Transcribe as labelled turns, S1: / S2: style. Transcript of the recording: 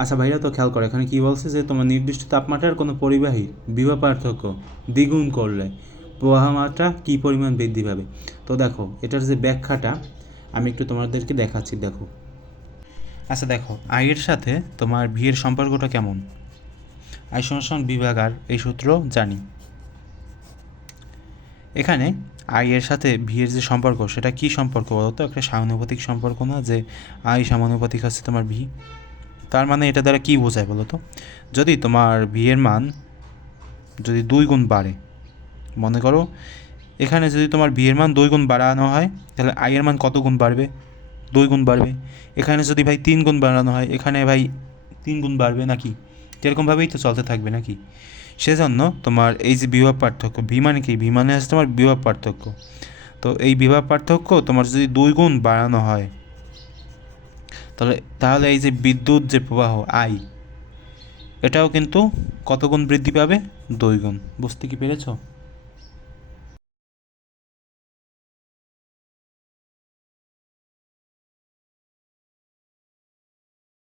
S1: আচ্ছা ভাইরা, তো খেয়াল করে, এখানে কি বলছে যে তোমার নির্দিষ্ট তাপমাত্রার কোনো পরিবাহী বিভব পার্থক্য দ্বিগুণ করলে প্রবাহ মাত্রা কী পরিমাণ বৃদ্ধি পাবে? তো দেখো, এটার যে ব্যাখ্যাটা আমি একটু তোমাদেরকে দেখাচ্ছি, দেখো। আচ্ছা দেখো আয়ের সাথে তোমার ভিয়ের সম্পর্কটা কেমন? আই সমান বিভাগ আর এই সূত্র জানি। এখানে আই এর সাথে ভি এর যে সম্পর্ক, সেটা কি সম্পর্ক বলতো একটা সমানুপাতিক সম্পর্ক না, যে আই সমানুপাতিক হচ্ছে তোমার ভি তার মানে এটা দ্বারা কী বোঝায় বলো তো যদি তোমার ভি এর মান যদি দুই গুণ বাড়ে, মনে করো, এখানে যদি তোমার ভি এর মান দুই গুণ বাড়ানো হয়, তাহলে আয়ের মান কত গুণ বাড়বে? দুই গুণ বাড়বে। এখানে যদি ভাই তিন গুণ বাড়ানো হয়, এখানে ভাই তিন গুণ বাড়বে নাকি? এরকমভাবেই তো চলতে থাকবে নাকি? সেজন্য তোমার এই যে বিভব পার্থক্য, ভি মানে কি? ভি মানে হচ্ছে তোমার বিভব পার্থক্য। তো এই বিভব পার্থক্য তোমার যদি দুই গুণ বাড়ানো হয় তাহলে তাহলে এই যে বিদ্যুৎ যে প্রবাহ, আই, এটাও কিন্তু কত গুণ বৃদ্ধি পাবে? দুই গুণ। বুঝতে কি পেরেছ?